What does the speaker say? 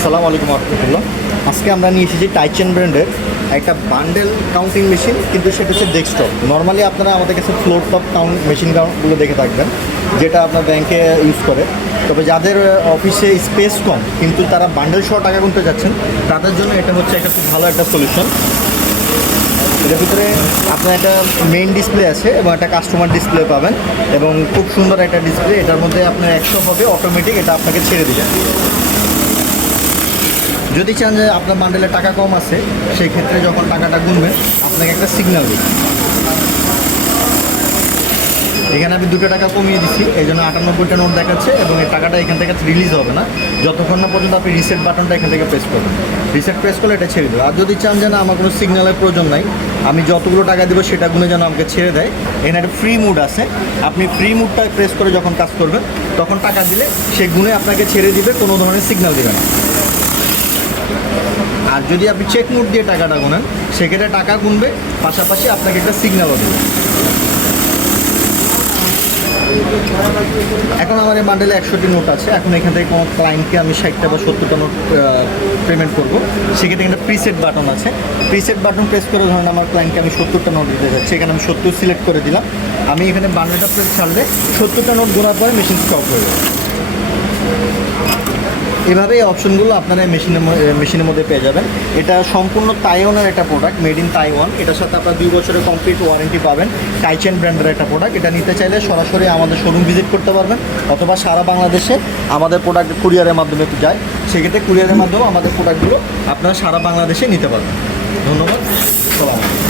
আসসালামু আলাইকুম রহমতুল্লাহ। আজকে আমরা নিয়ে এসেছি টাইচেন ব্র্যান্ডের একটা বান্ডেল কাউন্টিং মেশিন, কিন্তু সেটা হচ্ছে ডেস্কটপ। নর্মালি আপনারা আমাদের কাছে ফ্লোর টপ কাউন্ট মেশিনগুলো দেখে থাকবেন, যেটা আপনার ব্যাংকে ইউজ করে। তবে যাদের অফিসে স্পেস কম কিন্তু তারা বান্ডেল সহ টাকা গুনতে যাচ্ছেন, তাদের জন্য এটা হচ্ছে একটা খুব ভালো একটা সলিউশন। এটার ভিতরে আপনার একটা মেইন ডিসপ্লে আছে এবং একটা কাস্টমার ডিসপ্লে পাবেন, এবং খুব সুন্দর একটা ডিসপ্লে। এটার মধ্যে আপনার 100 হবে অটোমেটিক, এটা আপনাকে ছেড়ে দিবে। যদি চান যে আপনার বান্ডেলে টাকা কম আছে, সেই ক্ষেত্রে যখন টাকাটা গুনবেন আপনাকে একটা সিগন্যাল দিবে। এখানে আমি 2 টাকা কমিয়ে দিচ্ছি, এই জন্য 98টা নোট দেখাচ্ছে, এবং এই টাকাটা এখান থেকে রিলিজ হবে না যতক্ষণ না পর্যন্ত আপনি রিসেট বাটনটা এখান থেকে প্রেস করবেন। রিসেট প্রেস করলে এটা ছেড়ে দেবে। আর যদি চান যে না, আমার কোনো সিগন্যালের প্রয়োজন নাই, আমি যতগুলো টাকা দিব সেটা গুনে যেন আমাকে ছেড়ে দেয়, এখানে একটা ফ্রি মুড আছে। আপনি ফ্রি মুডটা প্রেস করে যখন কাজ করবেন, তখন টাকা দিলে সে গুনে আপনাকে ছেড়ে দিবে, কোনো ধরনের সিগন্যাল দিবে না। আর যদি আপনি চেক নোট দিয়ে টাকাটা গুনেন, সেক্ষেত্রে টাকা গুনবে, পাশাপাশি আপনাকে একটা সিগন্যালও দেবে। এখন আমার এই বান্ডেলে 100টি নোট আছে। এখন এখান থেকে কোনো ক্লায়েন্টকে আমি 60টা বা 70টা নোট পেমেন্ট করবো, সেক্ষেত্রে একটা প্রিসেট বাটন আছে। প্রিসেট বাটন প্রেস করে ধরেন আমার ক্লায়েন্টকে আমি 70টা নোট দিতে যাচ্ছি, এখানে আমি 70 সিলেক্ট করে দিলাম। আমি এখানে বান্ডেলটা প্রেস ছাড়লে 70টা নোট গোনার পরে মেশিন স্টপ হয়ে যাবে। এভাবে এই অপশনগুলো আপনারা মেশিনের মধ্যে পেয়ে যাবেন। এটা সম্পূর্ণ তাইওয়ানের একটা প্রোডাক্ট, মেড ইন তাইওয়ান। এটার সাথে আপনারা 2 বছরের কমপ্লিট ওয়ারেন্টি পাবেন। টাইচেন ব্র্যান্ডের একটা প্রোডাক্ট। এটা নিতে চাইলে সরাসরি আমাদের শোরুম ভিজিট করতে পারবেন, অথবা সারা বাংলাদেশে আমাদের প্রোডাক্ট কুরিয়ারের মাধ্যমে যায়, সেক্ষেত্রে কুরিয়ারের মাধ্যমে আমাদের প্রোডাক্টগুলো আপনারা সারা বাংলাদেশে নিতে পারবেন। ধন্যবাদ। আসসালামু আলাইকুম।